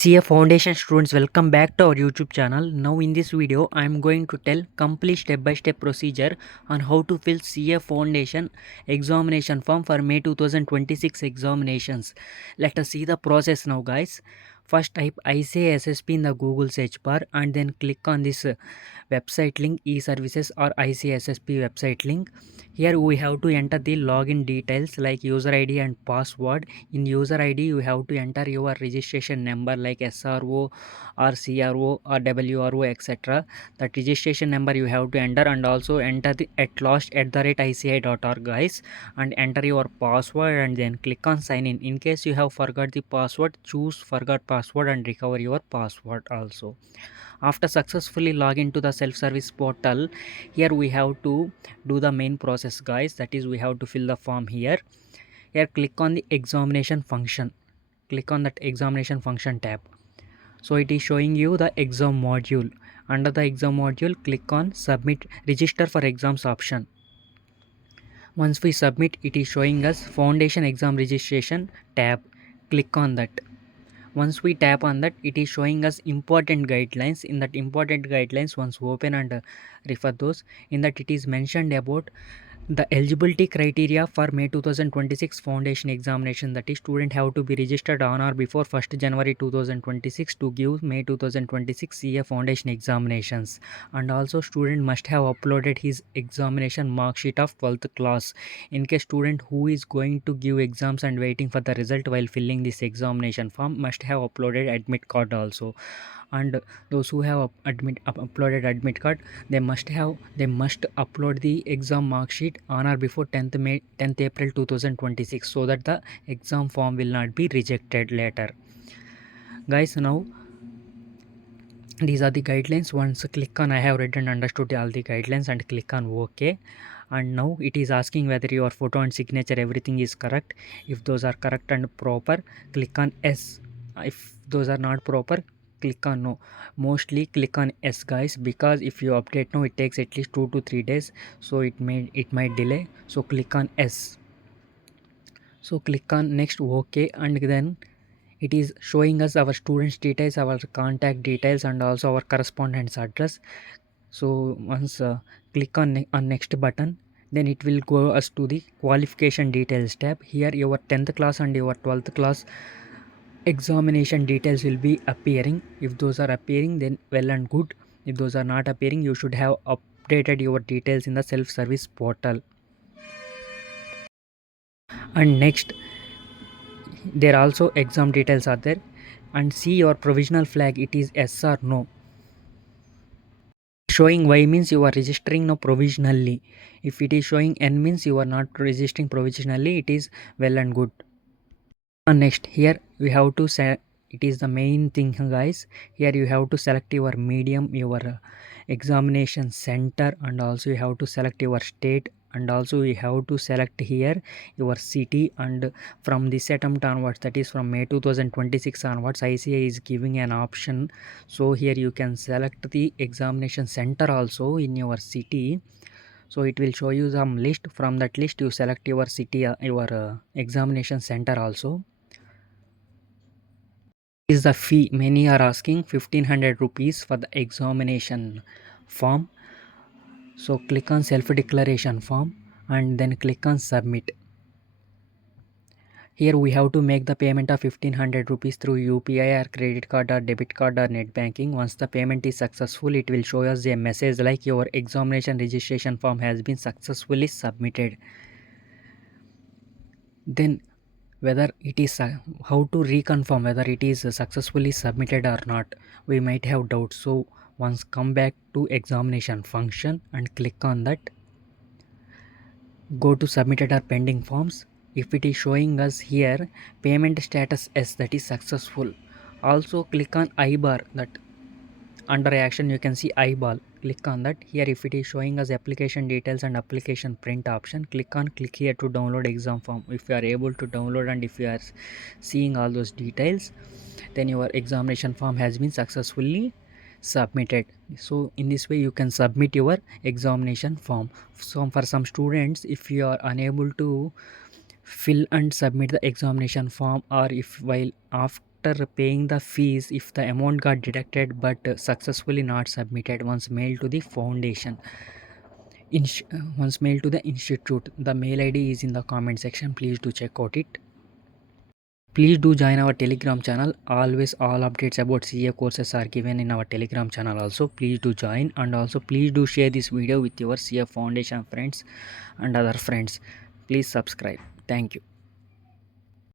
CA Foundation students, welcome back to our YouTube channel. Now in this video I am going to tell complete step by step procedure on how to fill CA Foundation examination form for May 2026 examinations. Let us see the process now, guys. First type icai SSP in the Google search bar and then click on this website link e-services or ICSSP website link. Here we have to enter the login details like user ID and password. In user ID you have to enter your registration number like SRO or CRO or WRO etc. That registration number you have to enter, and also enter the at last @ici.org, guys, and enter your password and then click on sign in. In case you have forgot the password, choose forgot password and recover your password also. After successfully log into the self-service portal, here we have to do the main process, guys. That is, we have to fill the form here. Here click on the examination function. Click on that examination function tab. So it is showing you the exam module. Under the exam module, click on submit register for exams option. Once we submit, it is showing us foundation exam registration tab. Click on that. Once we tap on that, it is showing us important guidelines. In that important guidelines, once open and refer those, in that it is mentioned about the eligibility criteria for May 2026 foundation examination. That is, student have to be registered on or before 1st January 2026 to give May 2026 CA foundation examinations. And also student must have uploaded his examination mark sheet of 12th class. In case student who is going to give exams and waiting for the result while filling this examination form must have uploaded admit card also. And those who have uploaded admit card, they must upload the exam mark sheet on or before 10th April 2026, so that the exam form will not be rejected later. Guys, now these are the guidelines. Once click on I have read and understood all the guidelines and click on OK. And now it is asking whether your photo and signature everything is correct. If those are correct and proper, click on S. If those are not proper, click on no. Mostly click on S, guys, because if you update now it takes at least 2 to 3 days, so it might delay. So click on S. So click on next OK, and then it is showing us our students details, our contact details, and also our correspondence address. So once click on next button, then it will go us to the qualification details tab. Here your 10th class and your 12th class examination details will be appearing. If those are appearing, then well and good. If those are not appearing, you should have updated your details in the self-service portal. And next, there also exam details are there, and see your provisional flag, it is yes or no. Showing Y means you are registering now provisionally. If it is showing N means you are not registering provisionally. It is well and good. Next, here we have to say, it is the main thing, guys. Here you have to select your medium, your examination center, and also you have to select your state, and also you have to select here your city. And from this attempt onwards, that is from May 2026 onwards, ICI is giving an option. So here you can select the examination center also in your city. So it will show you some list. From that list you select your city, your examination center also. Is the fee? Many are asking 1500 rupees for the examination form. So click on self declaration form and then click on submit. Here we have to make the payment of 1500 rupees through UPI or credit card or debit card or net banking. Once the payment is successful, it will show us a message like your examination registration form has been successfully submitted. Then whether it is how to reconfirm whether it is successfully submitted or not, we might have doubts. So once come back to examination function and click on that, go to submitted or pending forms. If it is showing us here payment status S, that is successful. Also click on I bar, that under action you can see eyeball. Click on that. Here if it is showing us application details and application print option, click here to download exam form. If you are able to download and if you are seeing all those details, then your examination form has been successfully submitted. So in this way you can submit your examination form. So for some students, if you are unable to fill and submit the examination form, or if while after paying the fees if the amount got deducted but successfully not submitted once mailed to the foundation. Once mailed to the institute. The mail ID is in the comment section. Please do check out it. Please do join our Telegram channel. Always all updates about CA courses are given in our Telegram channel also. Please do join, and also please do share this video with your CA foundation friends and other friends. Please subscribe. Thank you.